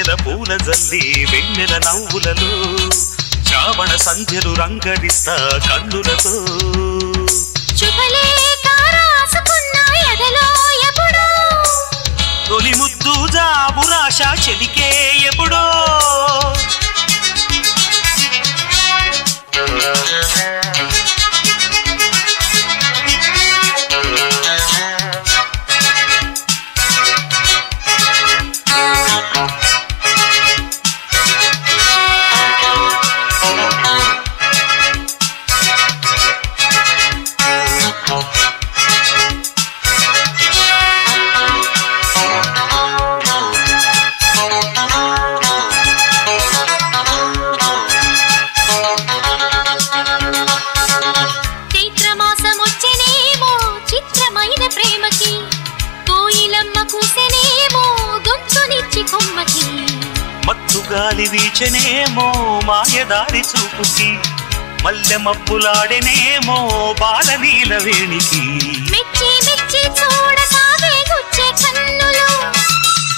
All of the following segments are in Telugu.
మల్లెల పూల జల్లి వెన్నెల నవ్వులలో శ్రావణ సంధ్యలు రంగరిస్తా కన్నులతో తొలి ముద్దు జాబు రాశ చెలికే ఎప్పుడో మత్తుగాలి వీచనేమో మాయదారి చూపుకి మల్లె మబ్బులాడెనేమో బాలనీల వేణికి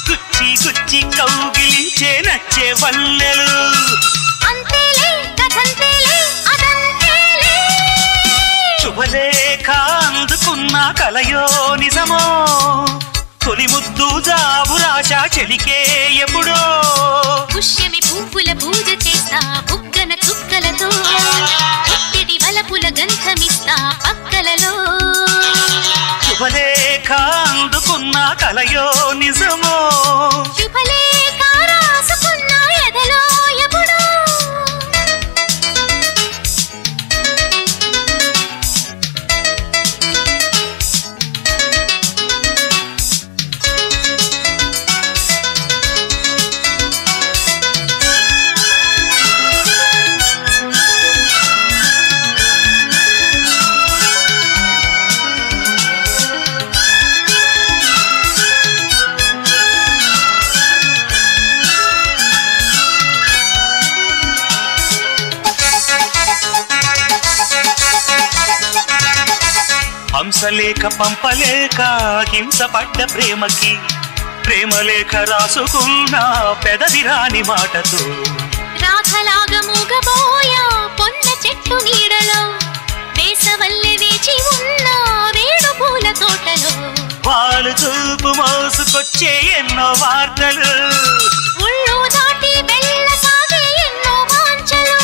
గుచ్చి గుచ్చి కౌగిలించే నచ్చే వల్లెలు శుభలేఖ అందుకున్న కలయో నిజమో తొలి ముద్దు జాబు రాశ చెలికే ఎప్పుడో పుష్యమి పువ్వుల పూజ చేస్తా బుగ్గన చుక్కలతో పుట్టెడి వలపుల గంధమిస్తా పక్కలలో శుభలేఖ అందుకున్న కలయో నిజమో శుభలేఖ రాసుకున్న ఎదలో ఎప్పుడో హంసలేఖ పంపలేక హింసపడ్డ ప్రేమకి ప్రేమలేఖ రాసుకున్న పెదవి రాని మాటతో రాధలాగా మూగబోయా పొన్న చెట్టు నీడలో వేసవల్లె వేచి ఉన్న వేడు పూల తోటలో వాళ్ళు చూపు మోసుకొచ్చే ఎన్నో వార్తలు ఒళ్ళు దాటి వెళ్ళ సాగే ఎన్నో వాంఛలు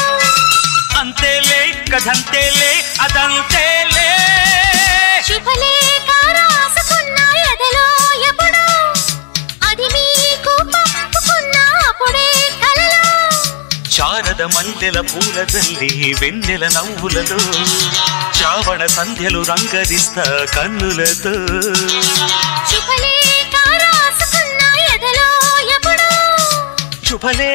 అంతేలే కథంతేలే అదంతేలే శుభలేఖ రాసుకున్న ఎదలో ఎప్పుడో అది మీకు పంపుకున్న అప్పుడే కలలో శారద మల్లెల పూల జల్లి వెన్నెల నవ్వులలో శ్రావణ సంధ్యలు రంగరిస్తా కన్నులతో శుభలేఖ రాసుకున్న ఎదలో ఎప్పుడో శుభలే